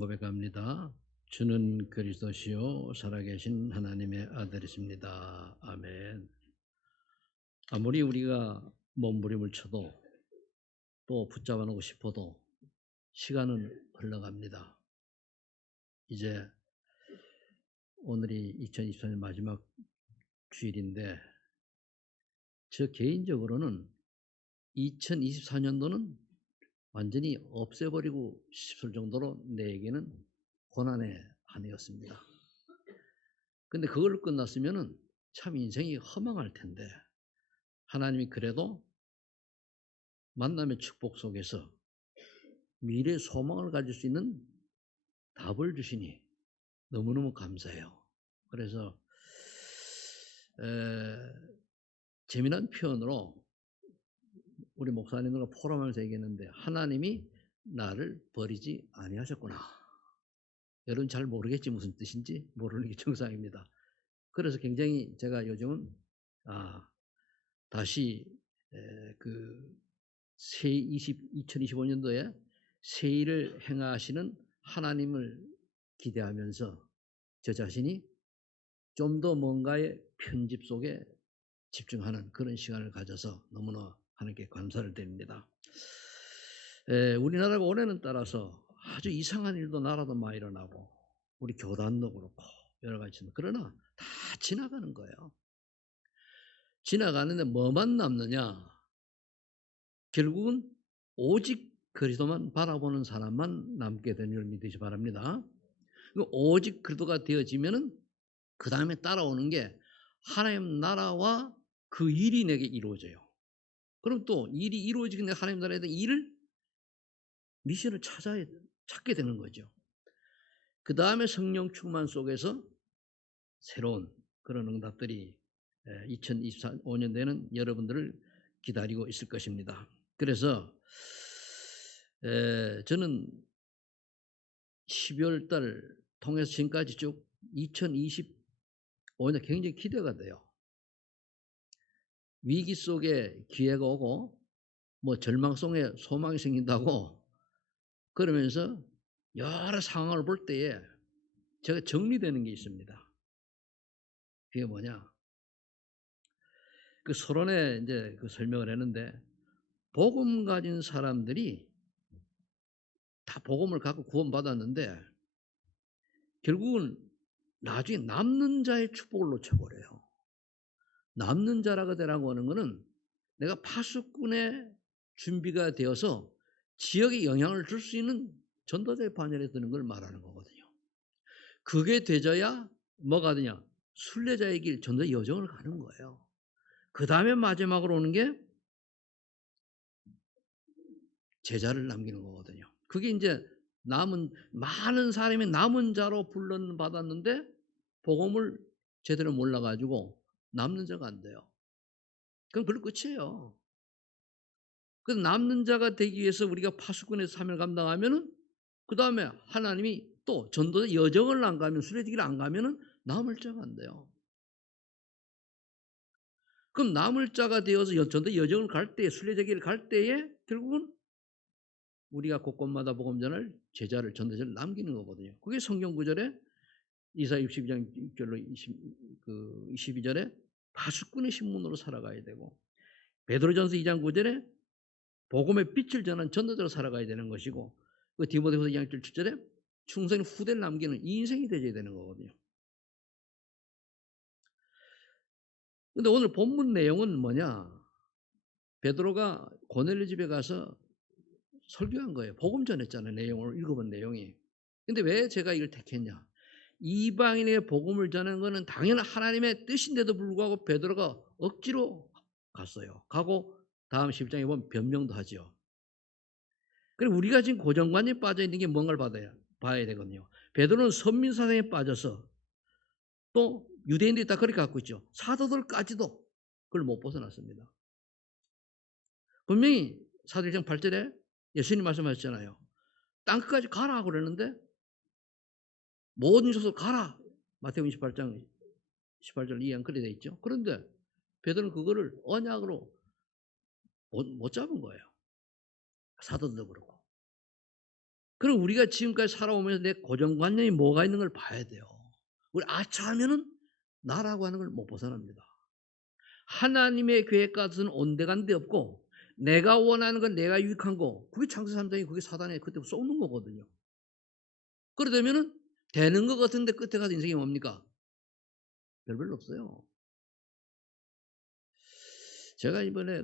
고백합니다. 주는 그리스도시요 살아계신 하나님의 아들이십니다. 아멘. 아무리 우리가 몸부림을 쳐도 또 붙잡아 놓고 싶어도 시간은 흘러갑니다. 이제 오늘이 2024년 마지막 주일인데 저 개인적으로는 2024년도는 완전히 없애버리고 싶을 정도로 내게는 고난의 한 해였습니다. 근데 그걸 끝났으면은 참 인생이 허망할 텐데 하나님이 그래도 만남의 축복 속에서 미래의 소망을 가질 수 있는 답을 주시니 너무너무 감사해요. 그래서 재미난 표현으로 우리 목사님들과 포럼하면서 얘기했는데 하나님이 나를 버리지 아니하셨구나. 여러분 잘 모르겠지 무슨 뜻인지 모르는 게 정상입니다. 그래서 굉장히 제가 요즘은 다시 그 2025년도에 새 일을 행하시는 하나님을 기대하면서 저 자신이 좀 더 뭔가의 편집 속에 집중하는 그런 시간을 가져서 너무나 하나님께 감사를 드립니다. 우리나라가 올해는 따라서 아주 이상한 일도 나라도 많이 일어나고 우리 교단도 그렇고 여러 가지 있습니다. 그러나 다 지나가는 거예요. 지나가는데 뭐만 남느냐? 결국은 오직 그리스도만 바라보는 사람만 남게 되는 줄 믿으시 바랍니다. 오직 그리스도가 되어지면은 그 다음에 따라오는 게 하나님 나라와 그 일이 내게 이루어져요. 그럼 또 일이 이루어지기 전에 하나님 나라에 대한 일을 미션을 찾게 되는 거죠. 그 다음에 성령 충만 속에서 새로운 그런 응답들이 2025년도에는 여러분들을 기다리고 있을 것입니다. 그래서 저는 12월 달 통해서 지금까지 쭉 2025년 굉장히 기대가 돼요. 위기 속에 기회가 오고 뭐 절망 속에 소망이 생긴다고 그러면서 여러 상황을 볼 때에 제가 정리되는 게 있습니다. 그게 뭐냐? 그 서론에 이제 그 설명을 했는데 복음 가진 사람들이 다 복음을 갖고 구원받았는데 결국은 나중에 남는 자의 축복을 놓쳐버려요. 남는 자라가 되라고 하는 것은 내가 파수꾼의 준비가 되어서 지역에 영향을 줄 수 있는 전도자의 반열에 드는 걸 말하는 거거든요. 그게 되져야 뭐가 되냐? 순례자의 길, 전도의 여정을 가는 거예요. 그 다음에 마지막으로 오는 게 제자를 남기는 거거든요. 그게 이제 남은 많은 사람이 남은 자로 불론 받았는데 복음을 제대로 몰라가지고 남는 자가 안 돼요. 그럼 그걸로 끝이에요. 그래서 남는 자가 되기 위해서 우리가 파수꾼의 사명을 감당하면은 그 다음에 하나님이 또 전도의 여정을 안 가면 순례지기를 안 가면은 남을 자가 안 돼요. 그럼 남을 자가 되어서 전도 여정을 갈 때에 순례자기를 갈 때에 결국은 우리가 곳곳마다 복음전을 제자를 전도자를 남기는 거거든요. 그게 성경 구절에 이사야 62장 6절로 22절에 파수꾼의 신문으로 살아가야 되고 베드로전서 2장 9절에 복음의 빛을 전한 전도자로 살아가야 되는 것이고 그 디모데후서 2장 7절에 충성인 후대를 남기는 이 인생이 되어야 되는 거거든요. 근데 오늘 본문 내용은 뭐냐? 베드로가 고넬료 집에 가서 설교한 거예요. 복음 전했잖아요. 내용을 읽어본 내용이. 근데 왜 제가 이걸 택했냐? 이방인의 복음을 전하는 것은 당연한 하나님의 뜻인데도 불구하고 베드로가 억지로 갔어요. 가고 다음 10장에 보면 변명도 하죠. 그리고 우리가 지금 고정관념에 빠져 있는 게 뭔가를 봐야 되거든요. 베드로는 선민 사상에 빠져서 또 유대인들이 다 그렇게 갖고 있죠. 사도들까지도 그걸 못 벗어났습니다. 분명히 사도행전 8절에 예수님 말씀하셨잖아요. 땅끝까지 가라 그러는데 모든 족속 가라. 마태복음 28장 18절 이해한 그렇게 돼 있죠. 그런데 베드로는 그거를 언약으로 못 잡은 거예요. 사도도 그렇고. 그럼 우리가 지금까지 살아오면서 내 고정관념이 뭐가 있는 걸 봐야 돼요. 우리 아차하면은 나라고 하는 걸 못 벗어납니다. 하나님의 계획 같은 온데간데 없고 내가 원하는 건 내가 유익한 거 그게 창세 3장이 그게 사단에 그때 쏘는 거거든요. 그러다면은 되는 것 같은데 끝에 가서 인생이 뭡니까? 별로 없어요. 제가 이번에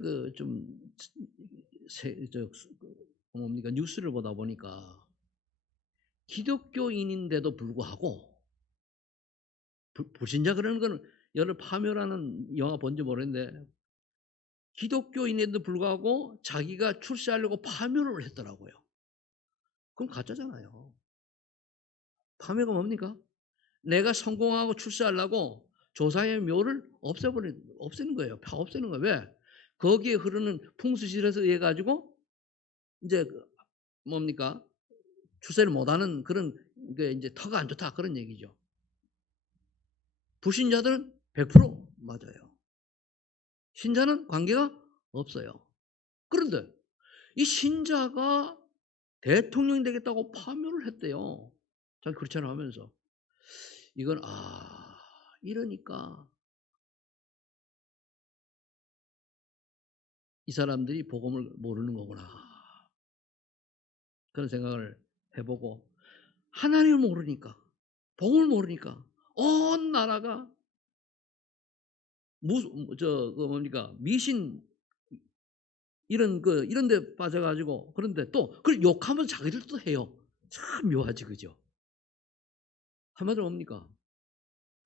뭡니까 뉴스를 보다 보니까 기독교인인데도 불구하고 불신자 그러는 거는 여러 파묘라는 영화 본지 모르겠는데 기독교인에도 불구하고 자기가 출세하려고 파묘를 했더라고요. 그럼 가짜잖아요. 파묘가 뭡니까? 내가 성공하고 출세하려고 조상의 묘를 없애는 거예요. 파 없애는 거예요. 왜? 거기에 흐르는 풍수질에서 의해 가지고 이제 뭡니까? 출세를 못하는 그런 게 이제 터가 안 좋다 그런 얘기죠. 불신자들은 100% 맞아요. 신자는 관계가 없어요. 그런데 이 신자가 대통령이 되겠다고 파묘를 했대요. 자기 그렇잖아 하면서. 이건 이러니까 이 사람들이 복음을 모르는 거구나. 그런 생각을 해보고 하나님을 모르니까 복음을 모르니까 온 나라가 뭡니까 미신 이런 데 빠져가지고 그런데 또 그걸 욕하면서 자기들도 해요. 참 묘하지 그죠? 한마디로 뭡니까?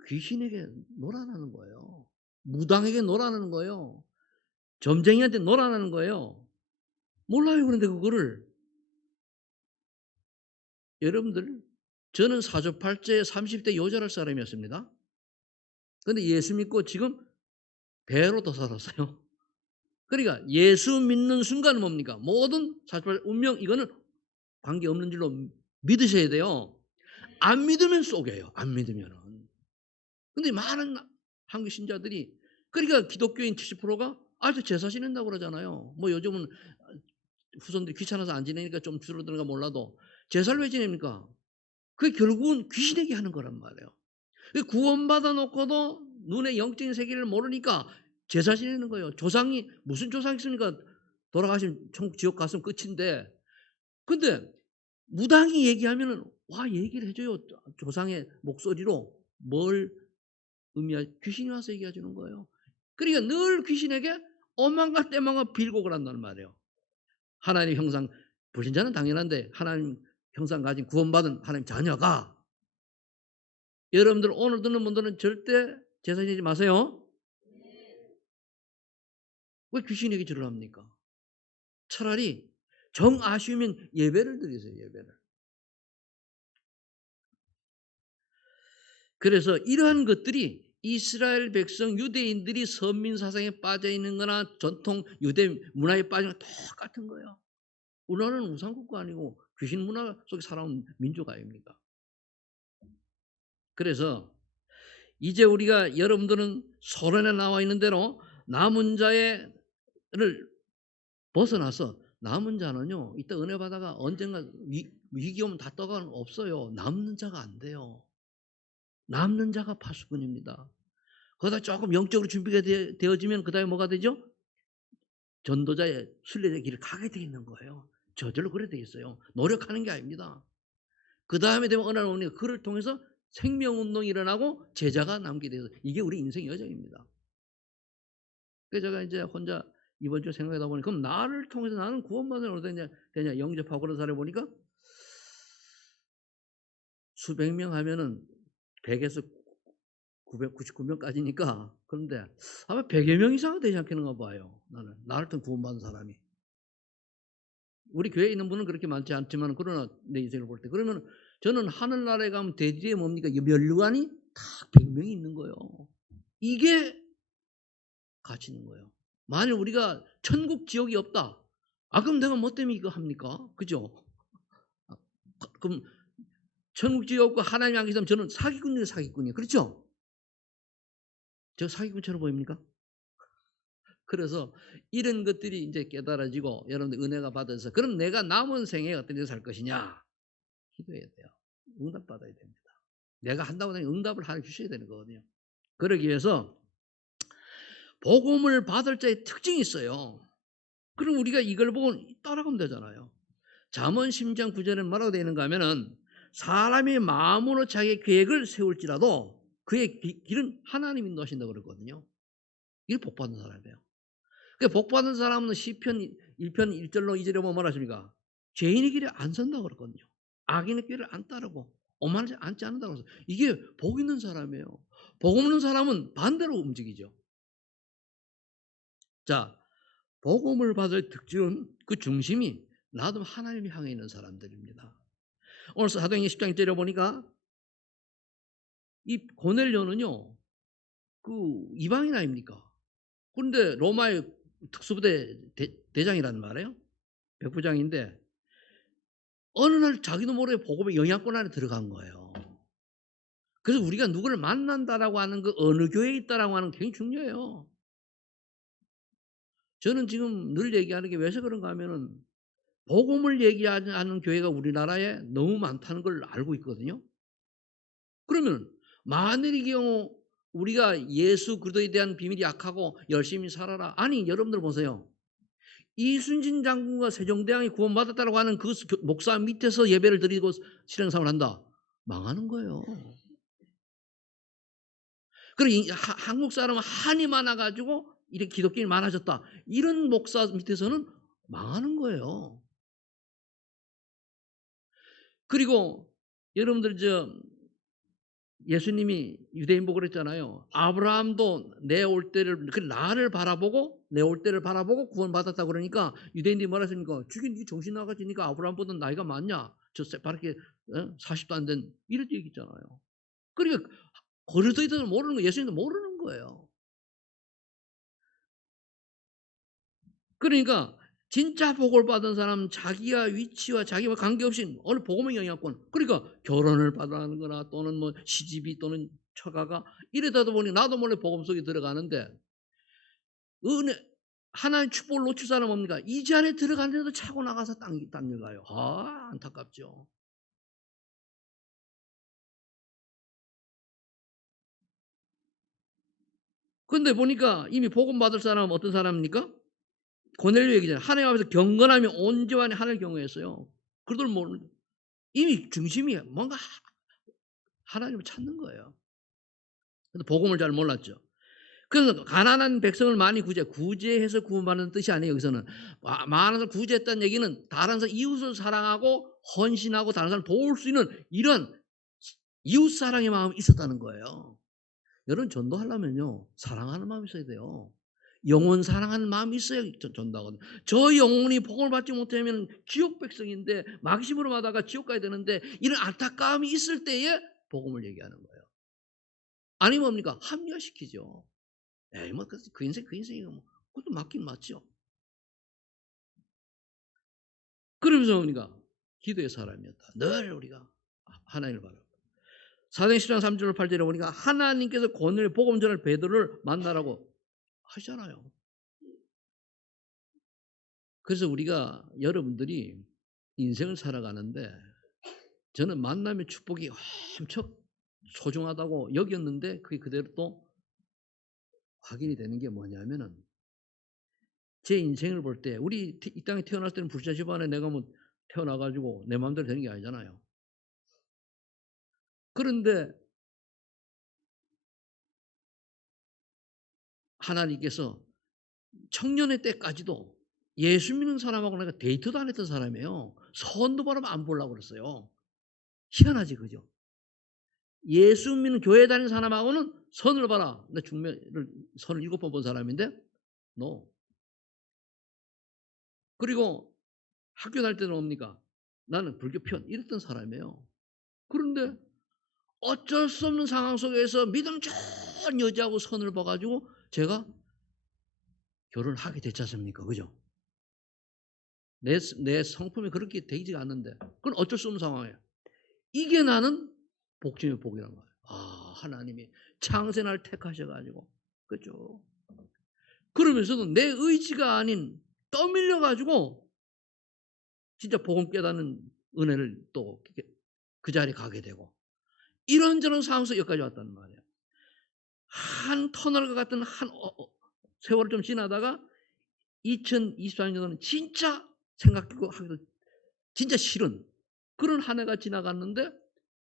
귀신에게 놀아나는 거예요. 무당에게 놀아나는 거예요. 점쟁이한테 놀아나는 거예요. 몰라요. 그런데 그거를 여러분들 저는 사주팔자에 30대 여자랄 사람이었습니다. 그런데 예수 믿고 지금 배로 더 살았어요. 그러니까 예수 믿는 순간은 뭡니까? 모든 사주팔자 운명 이거는 관계없는 줄로 믿으셔야 돼요. 안 믿으면 속여요. 안 믿으면은. 근데 많은 한국 신자들이 그러니까 기독교인 70%가 아직도 제사 지낸다고 그러잖아요. 뭐 요즘은 후손들이 귀찮아서 안 지내니까 좀 줄어드는가 몰라도 제사를 왜 지냅니까? 그게 결국은 귀신에게 하는 거란 말이에요. 구원받아 놓고도 눈의 영적인 세계를 모르니까 제사 지내는 거예요. 조상이 무슨 조상이 있습니까? 돌아가신 천국 지옥 갔으면 끝인데 근데 무당이 얘기하면은 와 얘기를 해줘요. 조상의 목소리로 뭘 귀신이 와서 얘기해 주는 거예요. 그러니까 늘 귀신에게 오만과 때만과 빌곡을 한다는 말이에요. 하나님 형상 불신자는 당연한데 하나님 형상 가진 구원받은 하나님 자녀가 여러분들 오늘 듣는 분들은 절대 제사 지내지 마세요. 왜 귀신 얘기 들으랍니까? 차라리 정 아쉬우면 예배를 드리세요. 예배를. 그래서 이러한 것들이 이스라엘 백성 유대인들이 선민 사상에 빠져 있는 거나 전통 유대 문화에 빠진 거 똑같은 거예요. 우리나라는 우상국가 아니고 귀신 문화 속에 살아온 민족 아닙니까? 그래서 이제 우리가 여러분들은 서론에 나와 있는 대로 남은 자를 벗어나서 남은 자는요. 이따 은혜 받아가 언젠가 위기 오면 다 떠가는 없어요. 남는 자가 안 돼요. 남는 자가 파수꾼입니다. 거기다 조금 영적으로 준비가 되어지면 그 다음에 뭐가 되죠? 전도자의 순례의 길을 가게 되어 있는 거예요. 저절로 그래 되어 있어요. 노력하는 게 아닙니다. 그 다음에 되면 어느 날 오니까 그를 통해서 생명운동이 일어나고 제자가 남게 돼서 이게 우리 인생 여정입니다. 그래서 제가 이제 혼자 이번 주 생각하다 보니 그럼 나를 통해서 나는 구원받으면 어떻게 되냐 영접하고 그런 사람을 보니까 수백 명 하면은 100에서 999명까지니까 그런데 아마 100여 명 이상은 되지 않겠는가 봐요. 나를 통해 구원받은 사람이. 우리 교회에 있는 분은 그렇게 많지 않지만 그러나 내 인생을 볼 때 그러면 저는 하늘나라에 가면 대지에 뭡니까? 면류관이 다 100명이 있는 거예요. 이게 가치 있는 거예요. 만일 우리가 천국 지옥이 없다. 그럼 내가 뭐 때문에 이거 합니까? 그죠? 그럼 천국 지옥 없고 하나님 안 계시면 저는 사기꾼이에요, 사기꾼이에요. 그렇죠? 저 사기꾼처럼 보입니까? 그래서 이런 것들이 이제 깨달아지고 여러분들 은혜가 받아서 그럼 내가 남은 생에 어떤 데서 살 것이냐? 기도해야 돼요. 응답받아야 됩니다. 내가 한다고 하니 응답을 하나 주셔야 되는 거거든요. 그러기 위해서 복음을 받을 자의 특징이 있어요. 그럼 우리가 이걸 보고 따라가면 되잖아요. 잠언 10장 9절에 뭐라고 되어 있는가 하면은 사람이 마음으로 자기의 계획을 세울지라도 그의 길은 하나님 인도하신다고 그러거든요. 이게 복받은 사람이에요. 그 복받은 사람은 시편 1편 1절로 2절에 보면 뭐라 하십니까? 죄인의 길에 안 선다고 그러거든요. 악인의 길을 안 따르고 오만하지 않지 않는다고 해서 이게 복 있는 사람이에요. 복 없는 사람은 반대로 움직이죠. 자, 복음을 받을 특징은 그 중심이 나도 하나님이 향해 있는 사람들입니다. 오늘 사도행전 10장 1절에 보니까 이 고넬료는요, 그 이방인 아닙니까? 그런데 로마의 특수부대 대장이란 말이에요. 백부장인데 어느 날 자기도 모르게 복음의 영향권 안에 들어간 거예요. 그래서 우리가 누구를 만난다라고 하는 그 어느 교회에 있다라고 하는 게 굉장히 중요해요. 저는 지금 늘 얘기하는 게 왜서 그런가 하면은 복음을 얘기하는 교회가 우리나라에 너무 많다는 걸 알고 있거든요. 그러면 만일의 경우 우리가 예수 그리스도에 대한 비밀이 약하고 열심히 살아라. 아니 여러분들 보세요. 이순신 장군과 세종대왕이 구원받았다고 하는 그 목사 밑에서 예배를 드리고 신앙생활을 한다. 망하는 거예요. 그리고 한국 사람은 한이 많아가지고 이렇게 기독교인이 많아졌다. 이런 목사 밑에서는 망하는 거예요. 그리고 여러분들 예수님이 유대인복을 했잖아요. 아브라함도 내 올 때를 나를 바라보고 내 올 때를 바라보고 구원받았다 그러니까 유대인들이 뭐라 했습니까? 죽인 네 정신 나가지니까 아브라함보다 나이가 많냐? 저 새파랗게 40도 안 된 이런 얘기 있잖아요. 그러니까 그리스도인들은 모르는 거, 예수님도 모르는 거예요. 그러니까 진짜 복을 받은 사람은 자기와 위치와 자기와 관계없이 어느 복음의 영향권, 그러니까 결혼을 받아가는 거나 또는 뭐 시집이 또는 처가가 이러다 보니 나도 몰래 복음 속에 들어가는데 은혜 하나님 축복을 놓칠 사람 뭡니까? 이 자리에 들어가는데도 차고 나가서 딴 일 가요. 아, 안타깝죠. 근데 보니까 이미 복음 받을 사람은 어떤 사람입니까? 고넬료 얘기잖아요. 하나님 앞에서 경건하며 온전히 하나님을 경외했어요. 그들 모르는 이미 중심이 뭔가 하나님을 찾는 거예요. 근데 복음을 잘 몰랐죠. 그래서 가난한 백성을 많이 구제해서 구원받는 뜻이 아니에요. 여기서는 많은 사람을 구제했다는 얘기는 다른 사람 이웃을 사랑하고 헌신하고 다른 사람을 도울 수 있는 이런 이웃 사랑의 마음이 있었다는 거예요. 여러분 전도하려면요 사랑하는 마음이 있어야 돼요. 영혼 사랑하는 마음이 있어야 전도하거든요. 저 영혼이 복음을 받지 못하면 지옥 백성인데 막심으로 하다가 지옥 가야 되는데 이런 안타까움이 있을 때에 복음을 얘기하는 거예요. 아니 뭡니까? 합리화시키죠. 에이, 뭐, 그 인생, 그 인생이고, 뭐, 그것도 맞긴 맞죠. 그러면서 우리가 기도의 사람이었다. 늘 우리가 하나님을 바라고. 사도행 10장 3절 8절에 보니까 하나님께서 권을 복음 전할 베드로를 만나라고 하시잖아요. 그래서 우리가 여러분들이 인생을 살아가는데 저는 만남의 축복이 엄청 소중하다고 여겼는데 그게 그대로 또 확인이 되는 게 뭐냐면은 제 인생을 볼 때 우리 이 땅에 태어났을 때는 부자 집안에 내가 뭐 태어나가지고 내 마음대로 되는 게 아니잖아요. 그런데 하나님께서 청년의 때까지도 예수 믿는 사람하고 내가 데이트도 안 했던 사람이에요. 선도 바라면 안 보려고 그랬어요. 희한하지, 그죠? 예수 믿는 교회 다니는 사람하고는 선을 봐라. 내 중매를 선을 7번 본 사람인데, 너. 그리고 학교 다닐 때는 뭡니까? 나는 불교 편 이랬던 사람이에요. 그런데 어쩔 수 없는 상황 속에서 믿음 좋은 여자하고 선을 봐가지고 제가 결혼을 하게 됐지 않습니까? 그죠? 내 성품이 그렇게 되지가 않는데 그건 어쩔 수 없는 상황이에요. 이게 나는 복 중의 복이란 거예요. 아, 하나님이 창세날 택하셔가지고 그죠? 그러면서도 내 의지가 아닌 떠밀려 가지고 진짜 복음 깨닫는 은혜를 또 그 자리에 가게 되고 이런저런 상황에서 여기까지 왔단 말이에요. 한 터널과 같은 세월을 좀 지나다가 2024년도는 진짜 생각하고 하기도 진짜 싫은 그런 한 해가 지나갔는데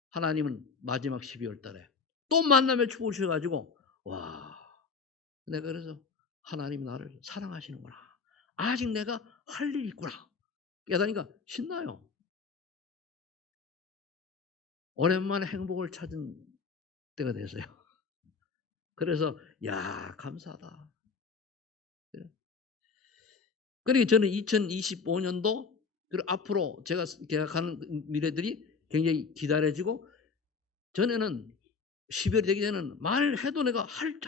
하나님은 마지막 12월 달에 또 만남의 축복을 주셔 가지고 와 내가 그래서 '하나님이 나를 사랑하시는구나. 아직 내가 할 일이 있구나.' 깨달으니까 신나요. 오랜만에 행복을 찾은 때가 됐어요. 그래서 '야 감사하다.' 예. 그러니까 저는 2025 년도 그리고 앞으로 제가 계획하는 미래들이 굉장히 기다려지고 전에는 12 월이 되기 전에는 말해도 내가 할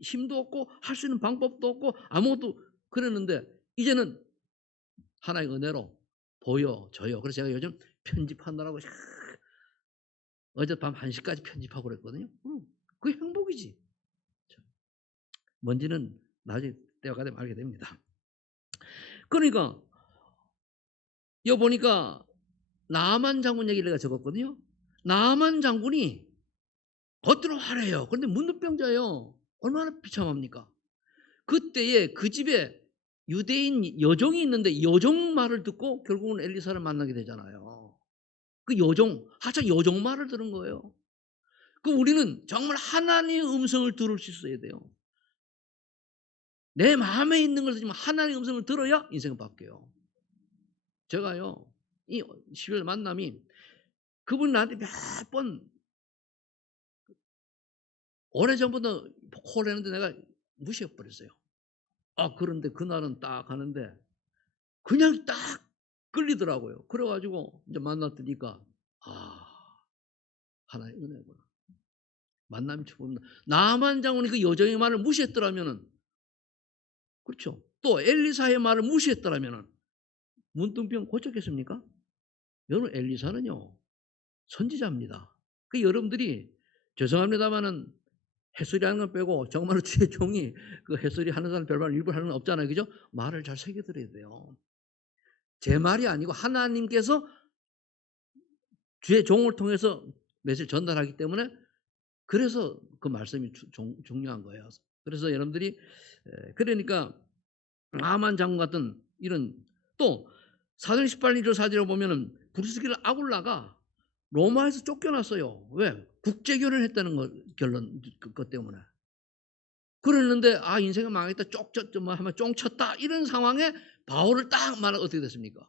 힘도 없고 할 수 있는 방법도 없고 아무것도 그랬는데 이제는 하나의 은혜로 보여져요. 그래서 제가 요즘 편집하느라고 어젯밤 1 시까지 편집하고 그랬거든요. 그게 행복이지. 뭔지는 나중에 때가 되면 알게 됩니다. 그러니까 여기 보니까 나만 장군 얘기를 내가 적었거든요. 나만 장군이 겉으로 화려해요. 그런데 문둥병자예요. 얼마나 비참합니까? 그때에 그 집에 유대인 여종이 있는데 여종 말을 듣고 결국은 엘리사를 만나게 되잖아요. 그 여종, 하찮 여종 말을 들은 거예요. 그럼 우리는 정말 하나님의 음성을 들을 수 있어야 돼요. 내 마음에 있는 것을 지금 하나님의 음성을 들어야 인생은 바뀌어요. 제가요, 이 12월 만남이 그분이 나한테 몇 번 오래전부터 콜 했는데 내가 무시해 버렸어요. 그런데 그날은 딱 가는데 그냥 딱 끌리더라고요. 그래 가지고 이제 만났더니까 하나의 은혜구나. 만남이 축복입니다. 나만 장군이 그 여종의 말을 무시했더라면은 그렇죠. 또 엘리사의 말을 무시했더라면은 문둥병 고쳤겠습니까? 여러분 엘리사는요 선지자입니다. 그 여러분들이 죄송합니다마는 햇소리 하는 건 빼고 정말로 주의 종이 그 햇소리 하는 사람 별말 일부러 하는 건 없잖아요. 그죠? 말을 잘 새겨 들어야 돼요. 제 말이 아니고 하나님께서 주의 종을 통해서 메시지를 전달하기 때문에 그래서 그 말씀이 중요한 거예요. 그래서 여러분들이 그러니까 나만 장군 같은 이런 또 사도행 18장 1절 4절에 보면은 구스기를 아굴라가 로마에서 쫓겨났어요. 왜? 국제결혼을 했다는 거 결론 그것 때문에. 그랬는데 인생이 망했다. 뭐 하면 쫑쳤다. 이런 상황에 바울을 딱 말하면 어떻게 됐습니까?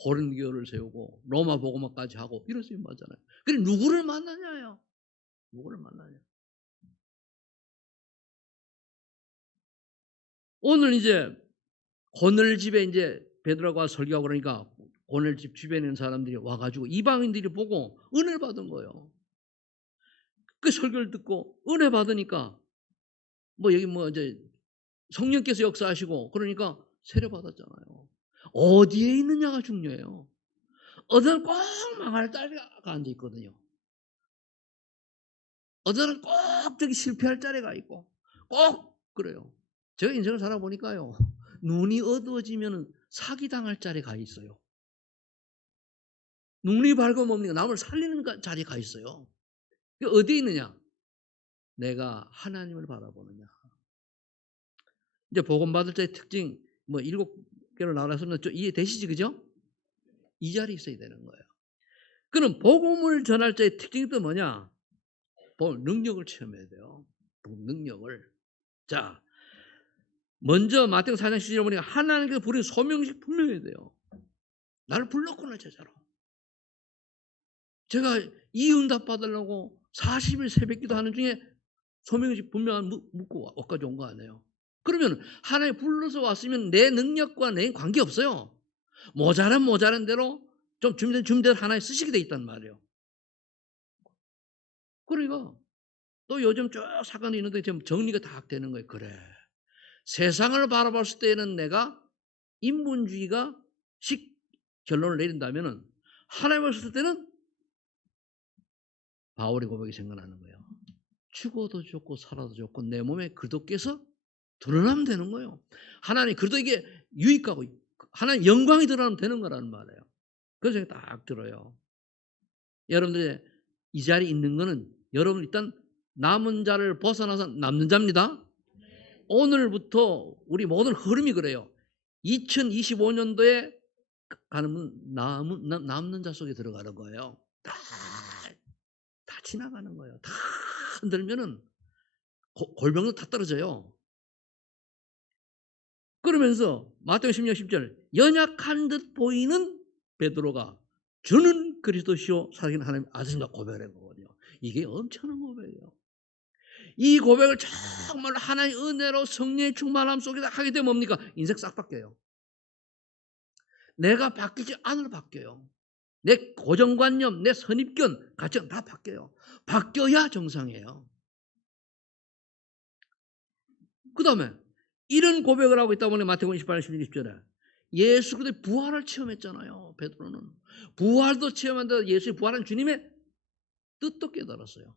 고린교를 세우고 로마 복음화까지 하고 이랬으면 맞잖아요. 그래 누구를 만나냐요. 누구를 만나냐. 오늘 이제 고넬 집에 이제 베드로가 설교하고 그러니까 고넬 집 주변에 있는 사람들이 와 가지고 이방인들이 보고 은혜를 받은 거예요. 그 설교를 듣고 은혜 받으니까 뭐 여기 뭐 이제 성령께서 역사하시고 그러니까 세례 받았잖아요. 어디에 있느냐가 중요해요. 어디는 꼭 망할 자리가 앉아 있거든요. 어디는 꼭 저기 실패할 자리가 있고 꼭 그래요. 제가 인생을 살아보니까요. 눈이 어두워지면 사기당할 자리에 가 있어요. 눈이 밝으면 뭡니까? 남을 살리는 자리에 가 있어요. 그게 어디에 있느냐? 내가 하나님을 바라보느냐. 이제 복음 받을 자의 특징 뭐 7개로 나눠서는 좀 이해되시지 그죠? 이 자리에 있어야 되는 거예요. 그럼 복음을 전할 자의 특징이 또 뭐냐? 능력을 체험해야 돼요. 능력을. 자, 먼저 마태복음 4장 10절에 보니까 하나님께서 부르신 소명식 분명해야 돼요. 나를 불렀구나 제자로. 제가 이 응답 받으려고 40일 새벽기도 하는 중에 소명식 분명한 묻고 옷까지 온 거 아니에요. 그러면 하나님 불러서 왔으면 내 능력과 내 관계없어요. 모자란 대로 좀 준비된 하나님 쓰시게 돼 있단 말이에요. 그러니까 또 요즘 쭉 사건이 있는데 지금 정리가 다 되는 거예요. 그래. 세상을 바라봤을 때는 내가 인본주의가 결론을 내린다면은 하나님을 봤을 때는 바울의 고백이 생각나는 거예요. 죽어도 좋고 살아도 좋고 내 몸에 그리스도께서 드러나면 되는 거예요. 하나님 그리스도에게 유익하고 하나님 영광이 드러나면 되는 거라는 말이에요. 그래서 딱 들어요. 여러분들 이 자리에 있는 거는 여러분 일단 남은 자를 벗어나서 남는 자입니다. 오늘부터 우리 모든 흐름이 그래요. 2025년도에 가는 남는 자 속에 들어가는 거예요. 다 지나가는 거예요. 다 흔들면은 골병도 다 떨어져요. 그러면서 마태복음 16장 10절 연약한 듯 보이는 베드로가 주는 그리스도시요 살아계신 하나님 아들이라 고백한 거거든요. 이게 엄청난 고백이에요. 이 고백을 정말 하나님의 은혜로 성령의 충만함 속에서 하게 되면 뭡니까? 인생 싹 바뀌어요. 내가 바뀌지 않으려 바뀌어요. 내 고정관념, 내 선입견, 가치관 다 바뀌어요. 바뀌어야 정상이에요. 그 다음에 이런 고백을 하고 있다 보니 마태복음 28장 16절에 예수 그리스도의 부활을 체험했잖아요. 베드로는 부활도 체험한다. 예수의 부활한 주님의 뜻도 깨달았어요.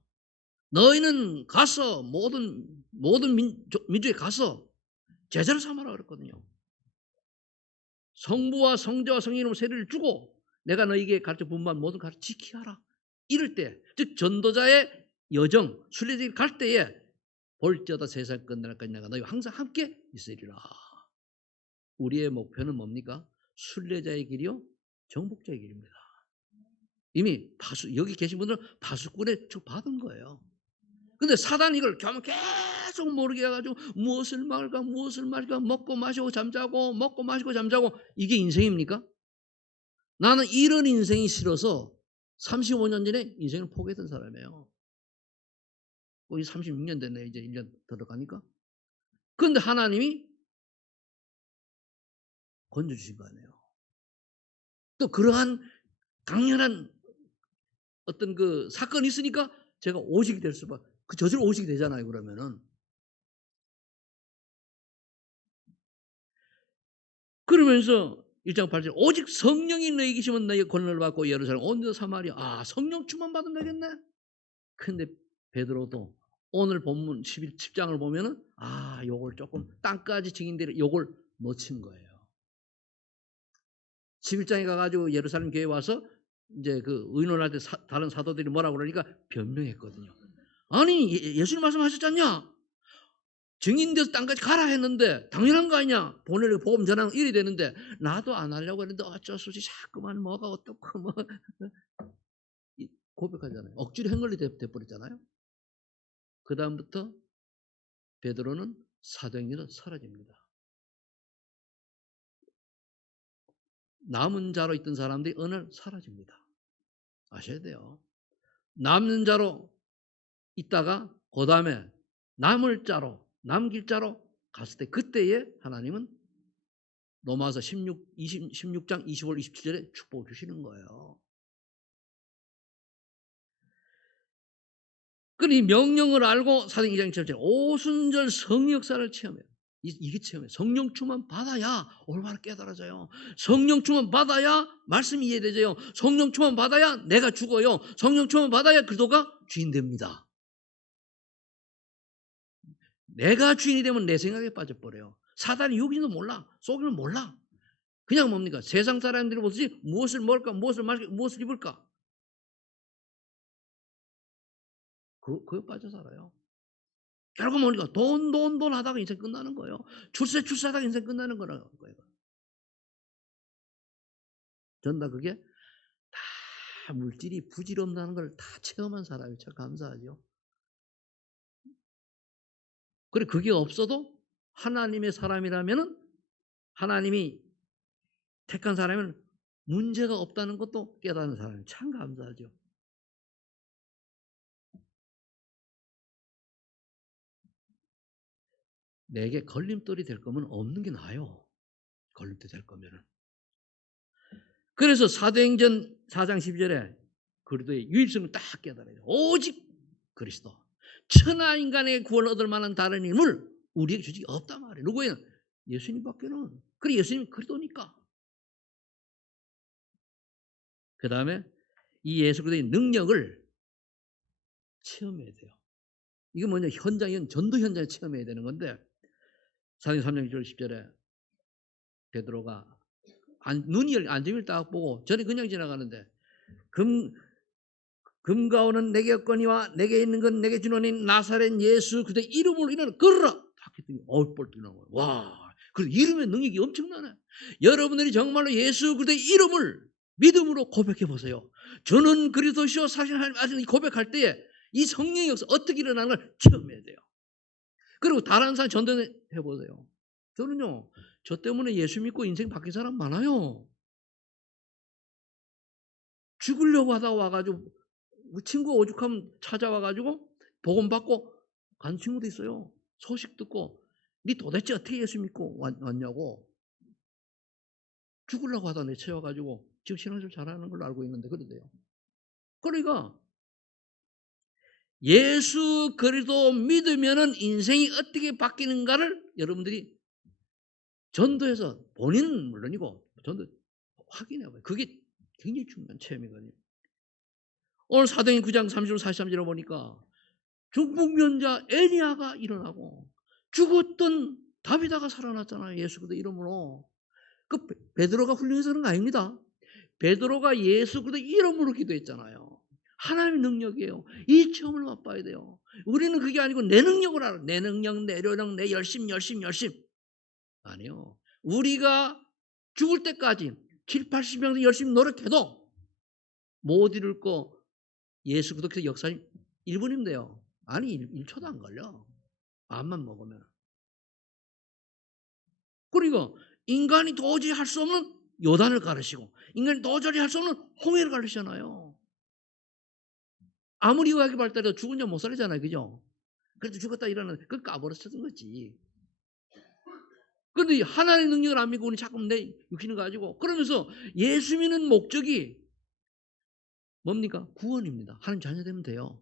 너희는 가서 모든 민족에 가서 제자를 삼아라 그랬거든요. 성부와 성자와 성령으로 세례를 주고 내가 너희에게 가르쳐 분반 모든 가르쳐 지키하라. 이럴 때, 즉 전도자의 여정, 순례자의 갈 때에 볼지어다 세상 끝날까지 내가 너희와 항상 함께 있으리라. 우리의 목표는 뭡니까? 순례자의 길이요, 정복자의 길입니다. 이미 여기 계신 분들은 파수꾼에 받은 거예요. 근데 사단이 이걸 계속 모르게 해가지고 무엇을 말까 먹고 마시고 잠자고 먹고 마시고 잠자고 이게 인생입니까? 나는 이런 인생이 싫어서 35년 전에 인생을 포기했던 사람이에요. 거의 36년 됐네. 이제 1년 들어가니까. 그런데 하나님이 건져주신 거 아니에요. 또 그러한 강렬한 어떤 그 사건이 있으니까 제가 오직이 될 수밖에, 그 저절로 오직이 되잖아요. 그러면은. 그러면서 1장 8절 오직 성령이 너희 계시면 너희가 권능을 받고 예루살렘 온 유다 사마리아 성령 충만 받으면 되겠네. 근데 베드로도 오늘 본문 10장을 보면은 요걸 조금 땅까지 증인들이 요걸 놓친 거예요. 11장에 가가지고 예루살렘 교회 와서 이제 그 의논할 때 다른 사도들이 뭐라고 그러니까 변명했거든요. 아니 예수님 말씀하셨잖냐? 증인돼서 땅까지 가라 했는데 당연한 거 아니냐? 보내려고 복음 전하는 일이 되는데 나도 안 하려고 했는데 어쩔 수 없이 자꾸만 뭐가 어떻고 뭐 고백하잖아요. 억지로 행걸리 돼버렸잖아요. 그 다음부터 베드로는 사도행전은 사라집니다. 남은 자로 있던 사람들이 어느 날 사라집니다. 아셔야 돼요. 남는 자로 있다가 그 다음에 남길 자로 갔을 때 그때에 하나님은 로마서 16장 25절 27절에 축복을 주시는 거예요. 그러니 명령을 알고 사도행 2장 7절 오순절 성역사를 체험해요. 이게 체험이에요. 성령 충만 받아야 올바로 깨달아져요. 성령 충만 받아야 말씀이 이해되져요. 성령 충만 받아야 내가 죽어요. 성령 충만 받아야 그리스도가 주인 됩니다. 내가 주인이 되면 내 생각에 빠져버려요. 사단이 여기는 몰라. 속이는 몰라. 그냥 뭡니까? 세상 사람들이 보듯이 무엇을 먹을까, 무엇을 마실까, 무엇을 입을까. 그거 빠져 살아요. 결국 뭡니까? 돈 하다가 인생 끝나는 거예요. 출세하다가 인생 끝나는 거라고. 전 다 그게 다 물질이 부질없다는 걸 다 체험한 사람이 참 감사하죠. 그리고 그게 없어도 하나님의 사람이라면은 하나님이 택한 사람은 문제가 없다는 것도 깨닫는 사람이 참 감사하죠. 내게 걸림돌이 될 거면 없는 게 나아요. 걸림돌이 될 거면은. 그래서 사도행전 4장 12절에 그리스도의 유일성을 딱 깨달아요. 오직 그리스도. 천하 인간의 구원을 얻을 만한 다른 힘을 우리에게 주지 없단 말이에요. 누구예요? 예수님밖에는. 그래 예수님이 그리스도니까. 그 다음에 이 예수 그리스도의 능력을 체험해야 돼요. 이게 뭐냐? 전도 현장에 체험해야 되는 건데 사도행전 3장 1절 10절에 베드로가 눈이 안정을 딱 보고 저는 그냥 지나가는데 금과 은은 내게 없거니와 내게 있는 건 내게 주노니 나사렛 예수 그대 이름으로 일어나 걸어라. 딱 했더니 뻘떡 일어난 거예요. 와, 그 이름의 능력이 엄청나네. 여러분들이 정말로 예수 그대 이름을 믿음으로 고백해 보세요. 저는 그리스도시요 사실 하나님 아시는 고백할 때에 이 성령의 역사 어떻게 일어나는 걸 체험해야 돼요. 그리고 다른 사람 전도해 보세요. 저는요, 저 때문에 예수 믿고 인생 바뀐 사람 많아요. 죽으려고 하다가 와가지고 친구 오죽하면 찾아와가지고 복음 받고 간 친구도 있어요. 소식 듣고 니 도대체 어떻게 예수 믿고 왔냐고. 죽으려고 하다 내쳐와가지고 지금 신앙생활 잘하는 걸로 알고 있는데 그러대요. 그러니까 예수 그리스도 믿으면은 인생이 어떻게 바뀌는가를 여러분들이 전도해서 본인은 물론이고 전도 확인해봐요. 그게 굉장히 중요한 체험이거든요. 오늘 사도행 9장 30절 43절에 보니까 중풍변자 에리야가 일어나고 죽었던 다비다가 살아났잖아요. 예수 그리스도 이름으로. 그 베드로가 훌륭해서 그런 거 아닙니다. 베드로가 예수 그리스도 이름으로 기도했잖아요. 하나님의 능력이에요. 이 체험을 맛봐야 돼요. 우리는 그게 아니고 내 능력을 알아. 내 능력, 내 노력, 내 열심. 아니요. 우리가 죽을 때까지 7, 80명 열심히 노력해도 못 이룰 거 예수 그리스도 역사님 1분이면 돼요. 아니 1초도 안 걸려. 마음만 먹으면. 그리고 인간이 도저히 할 수 없는 요단을 가르치고 인간이 도저히 할 수 없는 홍해를 가르치잖아요. 아무리 의학이 발달해도 죽은 자 못 살리잖아요. 그죠? 그래도 죽었다 일어나는 그 까버렸던 거지. 그런데 하나님의 능력을 안 믿고 우리 자꾸 내 육신을 가지고 그러면서 예수 믿는 목적이 뭡니까? 구원입니다. 하나님 자녀 되면 돼요.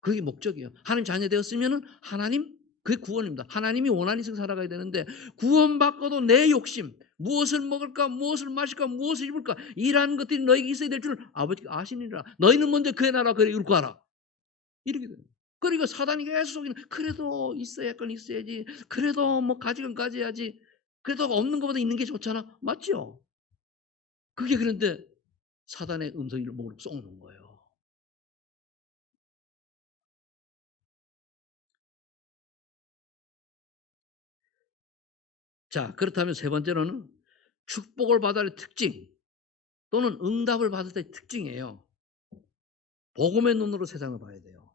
그게 목적이에요. 하나님 자녀 되었으면은 하나님 그게 구원입니다. 하나님이 원한이 있어 살아가야 되는데 구원받고도 내 욕심 무엇을 먹을까 무엇을 마실까 무엇을 입을까 이라는 것들이 너에게 있어야 될 줄 아버지가 아시니라. 너희는 먼저 그의 나라 그를 이루고 하라. 이렇게 돼요. 그러니까 사단이 계속 속이는 그래도 있어야 할 건 있어야지 그래도 뭐 가지건 가져야지 그래도 없는 것보다 있는 게 좋잖아. 맞죠? 그게 그런데 사단의 음성을 목으로 쏙 놓은 거예요. 자, 그렇다면 세 번째로는 축복을 받을 특징 또는 응답을 받을 때의 특징이에요. 복음의 눈으로 세상을 봐야 돼요.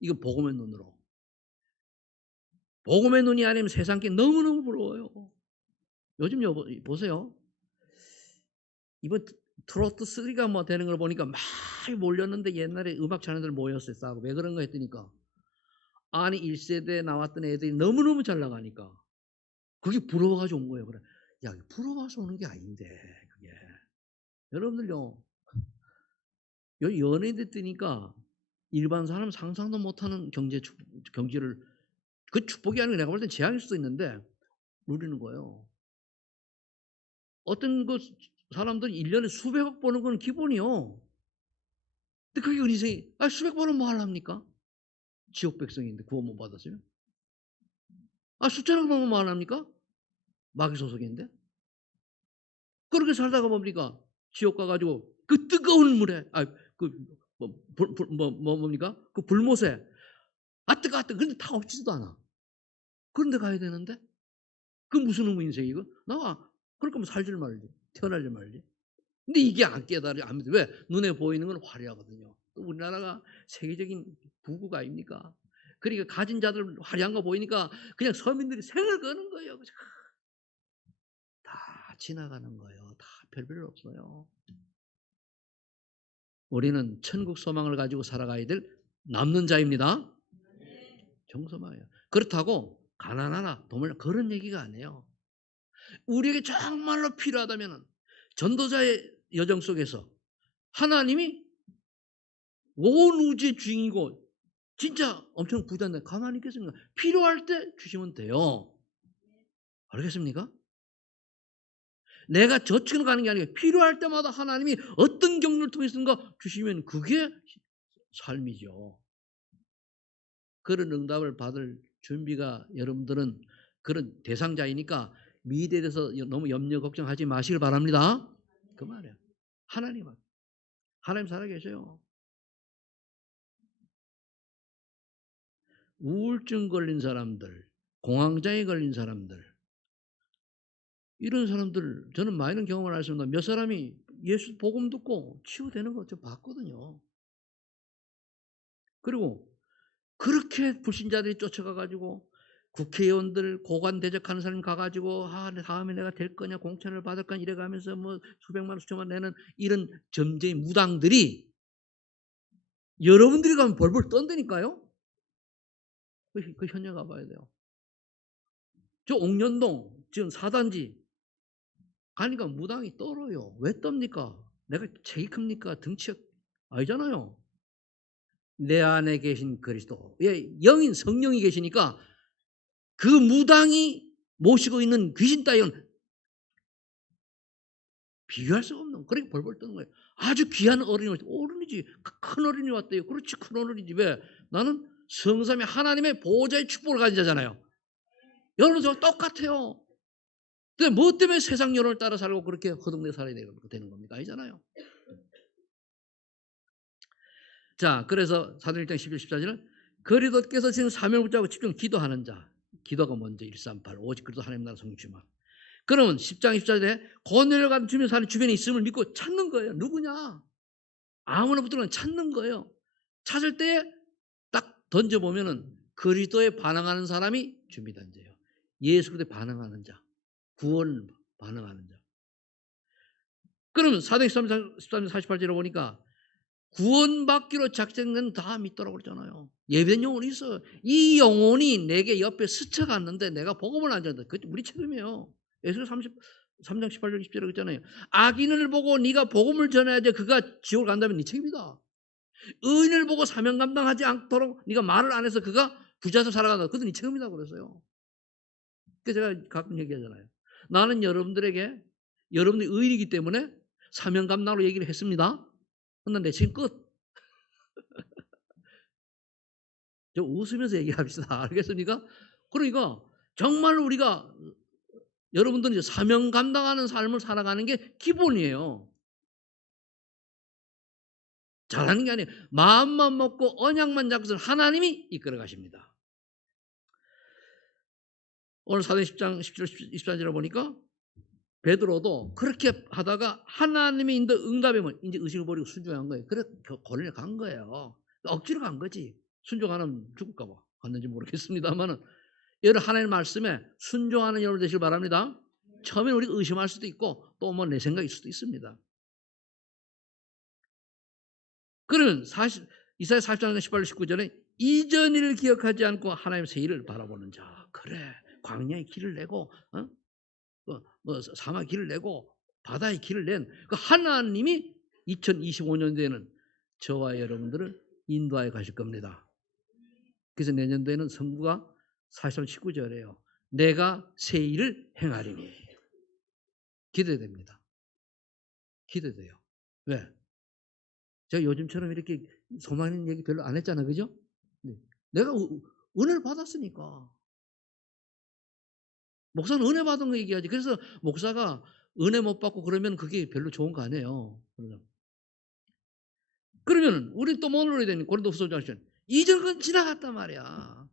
이건 복음의 눈으로. 복음의 눈이 아니면 세상께 너무너무 부러워요. 요즘 보세요. 이번 트로트 3가 뭐 되는 걸 보니까 막 몰렸는데 옛날에 음악 찬양들 모였어요. 싸고. 왜 그런가 했더니까 아니 1세대에 나왔던 애들이 너무너무 잘 나가니까 그게 부러워가지고 온 거예요. 그래. 야, 부러워서 오는 게 아닌데 그게. 여러분들요. 연예인들 뜨니까 일반 사람 상상도 못하는 경제를 그 축복이 아니고 내가 볼 땐 재앙일 수도 있는데 누리는 거예요. 어떤 그 사람들은 1년에 수백억 버는 건 기본이요. 근데 그게 인생이 수백 번은 뭐 하랍니까? 지옥 백성인데 구원 못 받았으면. 수천억 버면 뭐 하랍니까? 마귀 소속인데. 그렇게 살다가 뭡니까? 지옥 가가지고 그 뜨거운 물에 뭡니까? 그 불못에 뜨거. 근데 다 없지도 않아. 그런데 가야 되는데 그 무슨 의미 인생이고? 나와. 그러니까 뭐 살질 말지. 태어나질 말지. 근데 이게 안 깨달아요. 안 믿어요. 왜? 눈에 보이는 건 화려하거든요. 또 우리나라가 세계적인 부국 아닙니까? 그러니까 가진 자들 화려한 거 보이니까 그냥 서민들이 생을 거는 거예요. 다 지나가는 거예요. 다 별별 없어요. 우리는 천국 소망을 가지고 살아가야 될 남는 자입니다. 정소망이에요. 그렇다고 가난하나 도물나 그런 얘기가 아니에요. 우리에게 정말로 필요하다면 전도자의 여정 속에서 하나님이 온 우주의 주인이고 진짜 엄청 부자인데 가만히 있겠습니까? 필요할 때 주시면 돼요. 알겠습니까? 내가 저축을 가는 게 아니라 필요할 때마다 하나님이 어떤 경로를 통해서든가 주시면 그게 삶이죠. 그런 응답을 받을 준비가 여러분들은 그런 대상자이니까 미래에 대해서 너무 염려 걱정하지 마시길 바랍니다. 그 말이에요. 하나님 살아계셔요. 우울증 걸린 사람들, 공황장애 걸린 사람들, 이런 사람들 저는 많은 경험을 했습니다. 몇 사람이 예수 복음 듣고 치유되는 거 저 봤거든요. 그리고 그렇게 불신자들이 쫓아가 가지고 국회의원들 고관 대적하는 사람이 가 가지고 다음에 내가 될 거냐 공천을 받을 거냐 이래 가면서 뭐 수백만 원 수천만 내는 이런 점쟁이 무당들이 여러분들이 가면 벌벌 떤다니까요. 그 현장 가 봐야 돼요. 저 옥년동 지금 4단지 가니까 무당이 떨어요. 왜 떱니까? 내가 체이 큽니까? 덩치가 아니잖아요. 내 안에 계신 그리스도, 영인 성령이 계시니까 그 무당이 모시고 있는 귀신 따위는 비교할 수가 없는, 그렇게 벌벌 떠는 거예요. 아주 귀한 어른이지. 큰 어른이 왔대요. 그렇지, 큰 어른이지. 왜? 나는 성삼위 하나님의 보호자의 축복을 가진 자잖아요. 여러분 저 똑같아요. 근데 뭐 때문에 세상 여론을 따라 살고 그렇게 허둥대 살아야 되는 겁니까? 아니잖아요. 자, 그래서 사도행 1장 11, 14절은 그리스도께서 지금 사명을 붙잡고 집중 기도하는 자. 기도가 먼저 138. 오직 그리스도 하나님 나라 성취만. 그러면 10장 14절에 고넬을 가진 주변 사람 주변에 있음을 믿고 찾는 거예요. 누구냐? 아무나 붙들면 찾는 거예요. 찾을 때 딱 던져보면은 그리스도에 반응하는 사람이 준비단체예요. 예수 그리스도에 반응하는 자. 구원 반응하는 자. 그러면 사도행 13장 48절에 보니까 구원받기로 작정된 다 믿더라고 그랬잖아요. 예배된 영혼이 있어. 이 영혼이 내게 옆에 스쳐갔는데 내가 복음을 안 전한다. 그게 우리 책임이에요. 예수님 3장 18절 20절에 그랬잖아요. 악인을 보고 네가 복음을 전해야지 그가 지옥을 간다면 네 책임이다. 의인을 보고 사명 감당하지 않도록 네가 말을 안 해서 그가 부자서 살아간다. 그것도 네 책임이라고 그랬어요. 그래서 제가 가끔 얘기하잖아요. 나는 여러분들에게 여러분들이 의인이기 때문에 사명 감당으로 얘기를 했습니다. 그러나 내 책임 끝. 좀 웃으면서 얘기합시다. 알겠습니까? 그러니까 정말 우리가 여러분들은 이제 사명 감당하는 삶을 살아가는 게 기본이에요. 잘하는 게 아니에요. 마음만 먹고 언약만 잡고서 하나님이 이끌어 가십니다. 오늘 사도행 10장 17절 24절에 보니까 베드로도 그렇게 하다가 하나님의 인도 응답이면 이제 의심을 버리고 순종한 거예요. 그래 고린에 간 거예요. 억지로 간 거지. 순종 안 하면 죽을까 봐 갔는지 모르겠습니다만은 여러분 하나님의 말씀에 순종하는 여러분 되시길 바랍니다. 처음에 우리가 의심할 수도 있고 또 뭐 내 생각일 수도 있습니다. 그러면 이사야 40장 18절 19절에 이전 일을 기억하지 않고 하나님의 새 일을 바라보는 자. 그래 광야의 길을 내고 사막 길을 내고 바다의 길을 낸 그 하나님이 2025년도에는 저와 여러분들을 인도하여 가실 겁니다. 그래서 내년도에는 성부가 43, 19절이에요. 내가 새 일을 행하리니. 기대됩니다. 기대돼요. 왜? 제가 요즘처럼 이렇게 소망 있는 얘기 별로 안 했잖아. 그죠? 네. 내가 은혜를 받았으니까. 목사는 은혜 받은 거 얘기하지. 그래서 목사가 은혜 못 받고 그러면 그게 별로 좋은 거 아니에요. 그러면 우리 또 뭐 누려야 되니? 고린도후서 5장 이전 건 지나갔단 말이야.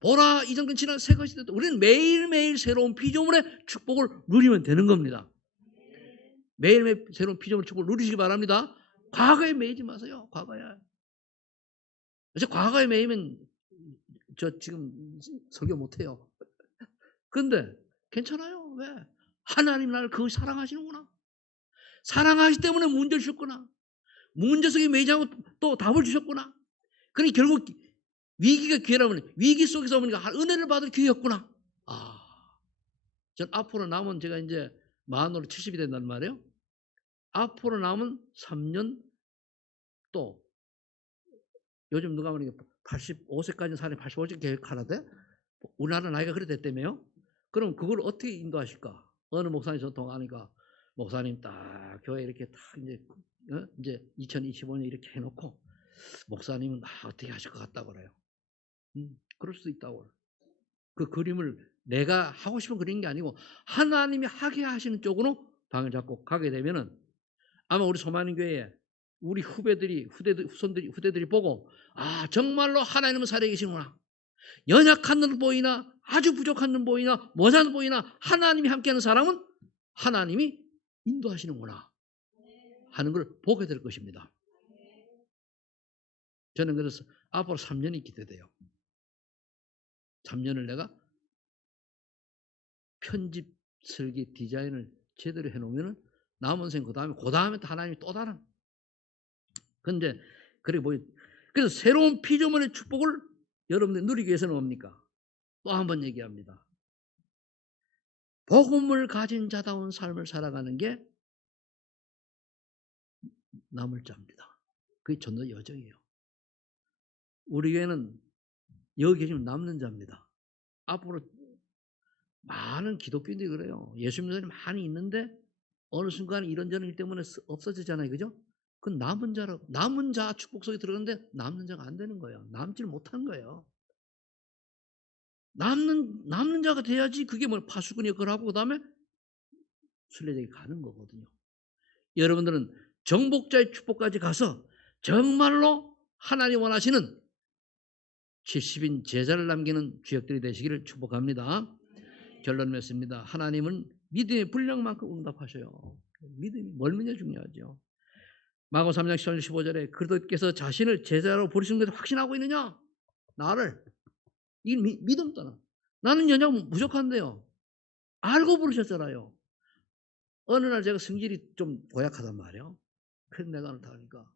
보라 이전 건 지나 새 것이 됐다. 우리는 매일매일 새로운 피조물의 축복을 누리면 되는 겁니다. 매일매일 새로운 피조물의 축복을 누리시기 바랍니다. 과거에 매이지 마세요. 과거에. 그래서 과거에 매이면 저 지금 설교 못해요. 근데 괜찮아요. 왜? 하나님 나를 그 사랑하시는구나. 사랑하시기 때문에 문제를 주셨구나. 문제 속에 매이지 않고 또 답을 주셨구나. 그러니 결국 위기가 기회라면 위기 속에서 보니까 은혜를 받을 기회였구나. 전 앞으로 남은 제가 이제 만으로 70이 된단 말이에요. 앞으로 남은 3년 또 요즘 누가 말하니까 85세까지 사는 85세 계획하라대? 우리나라 나이가 그래 됐다며요? 그럼 그걸 어떻게 인도하실까? 어느 목사님 전통하니까 목사님 딱 교회 이렇게 딱 이제 2025년 이렇게 해놓고 목사님은 어떻게 하실 것 같다고 그래요. 그럴 수도 있다고. 그 그림을 내가 하고 싶은 그림이 아니고 하나님이 하게 하시는 쪽으로 방을 잡고 가게 되면은 아마 우리 소만인 교회에 우리 후손들이 보고 정말로 하나님은 살아계시구나. 연약한 듯 보이나 아주 부족한 듯 보이나 모자란 듯 보이나 하나님이 함께하는 사람은 하나님이 인도하시는구나 하는 걸 보게 될 것입니다. 저는 그래서 앞으로 3년이 기대돼요. 3년을 내가 편집, 설계, 디자인을 제대로 해놓으면 남은 생 그 다음에 또 하나님이 또 다른. 근데 그래 그래서 새로운 피조물의 축복을 여러분들이 누리기 위해서는 뭡니까? 또 한 번 얘기합니다. 복음을 가진 자다운 삶을 살아가는 게 남을 자입니다. 그게 전도 여정이에요. 우리 교회는 여기 계시면 남는 자입니다. 앞으로 많은 기독교인들이 그래요. 예수 믿는 사람이 많이 있는데 어느 순간 이런저런 일 때문에 없어지잖아요. 그죠? 그건 남은 자 축복 속에 들어가는데 남는 자가 안 되는 거예요. 남질 못한 거예요. 남는 자가 돼야지 그게 뭐 파수꾼 역할을 하고 그다음에 순례자에게 가는 거거든요. 여러분들은 정복자의 축복까지 가서 정말로 하나님 원하시는 70인 제자를 남기는 주역들이 되시기를 축복합니다. 결론 맺습니다. 하나님은 믿음의 분량만큼 응답하셔요. 믿음이 뭘 믿냐 중요하죠. 마가복음 3장 15절에 그리스도께서 자신을 제자로 부르신 것을 확신하고 있느냐? 나를. 이 믿음 떠나. 나는 연약 부족한데요. 알고 부르셨잖아요. 어느 날 제가 성질이 좀 고약하단 말이에요. 그래서 내가 하니까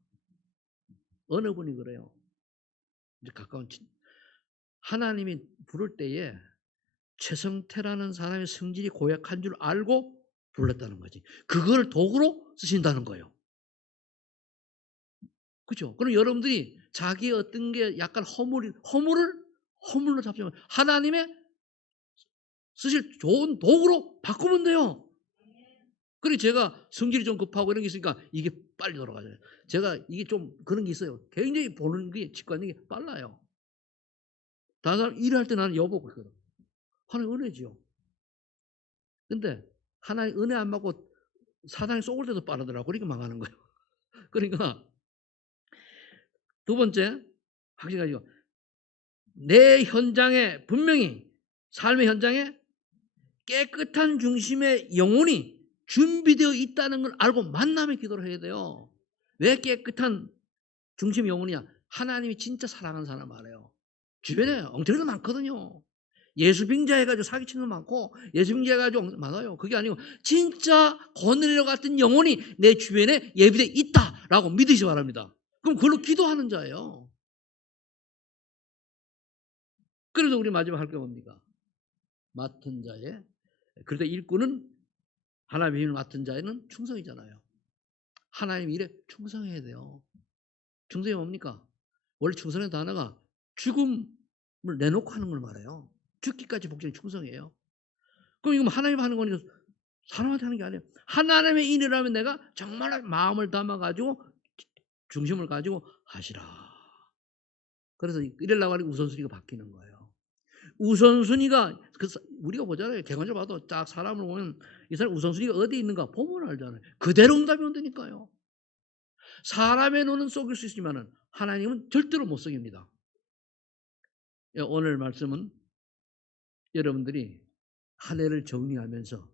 어느 분이 그래요. 이제 가까운 하나님이 부를 때에 최성태라는 사람의 성질이 고약한 줄 알고 불렀다는 거지. 그걸 도구로 쓰신다는 거예요. 그렇죠? 그럼 여러분들이 자기 어떤 게 약간 허물로 잡으면 하나님의 쓰실 좋은 도구로 바꾸면 돼요. 그리고 제가 성질이 좀 급하고 이런 게 있으니까 이게 빨리 돌아가잖아요. 제가 이게 좀 그런 게 있어요. 굉장히 보는 게 직관적인 게 빨라요. 다른 사람 일할 때 나는 여보고 있거든. 하나님 은혜지요. 근데 하나님 은혜 안 받고 사단이 쏘을 때도 빠르더라고. 그러니까 망하는 거예요. 그러니까 두 번째 확신가지고 내 현장에 분명히 삶의 현장에 깨끗한 중심의 영혼이 준비되어 있다는 걸 알고 만남의 기도를 해야 돼요. 왜 깨끗한 중심의 영혼이냐? 하나님이 진짜 사랑하는 사람 말해요. 주변에 엉터리도 많거든요. 예수 빙자 해가지고 사기치는 거 많고 예수 빙자 해가지고 많아요. 그게 아니고 진짜 고넬료 같은 영혼이 내 주변에 예비되어 있다라고 믿으시 바랍니다. 그럼 그걸로 기도하는 자예요. 그래서 우리 마지막 할 게 뭡니까? 맡은 자의 그래도 일꾼은 하나님의 힘을 맡은 자에는 충성이잖아요. 하나님 일에 충성해야 돼요. 충성이 뭡니까? 원래 충성의 단어가 죽음을 내놓고 하는 걸 말해요. 죽기까지 복종이 충성이에요. 그럼 이거 하나님 하는 거니까 사람한테 하는 게 아니에요. 하나님의 일이라면 내가 정말 마음을 담아가지고 중심을 가지고 하시라. 그래서 이러려고 하니까 우선순위가 바뀌는 거예요. 우선순위가 우리가 보잖아요. 객관적으로 봐도 딱 사람을 보면 이 사람 우선순위가 어디 있는가 보면 알잖아요. 그대로 응답이 온다니까요. 사람의 눈은 속일 수 있지만 하나님은 절대로 못 속입니다. 오늘 말씀은 여러분들이 한 해를 정리하면서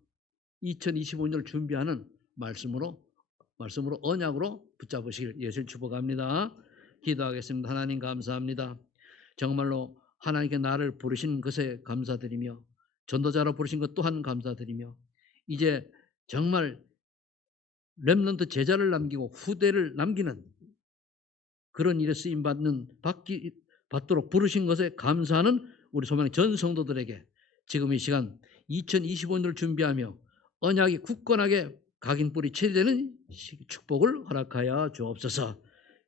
2025년을 준비하는 말씀으로 언약으로 붙잡으시길 예수를 축복합니다. 기도하겠습니다. 하나님 감사합니다. 정말로 하나님께 나를 부르신 것에 감사드리며 전도자로 부르신 것 또한 감사드리며 이제 정말 렘넌트 제자를 남기고 후대를 남기는 그런 일에 받도록 부르신 것에 감사하는 우리 소망의 전 성도들에게 지금 이 시간 2025년을 준비하며 언약이 굳건하게 각인뿌리 체되는 축복을 허락하여 주옵소서.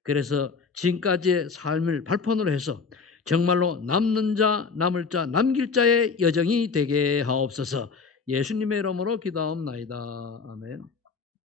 그래서 지금까지의 삶을 발판으로 해서 정말로 남는 자, 남을 자, 남길 자의 여정이 되게 하옵소서. 예수님의 이름으로 기도하옵나이다. 아멘.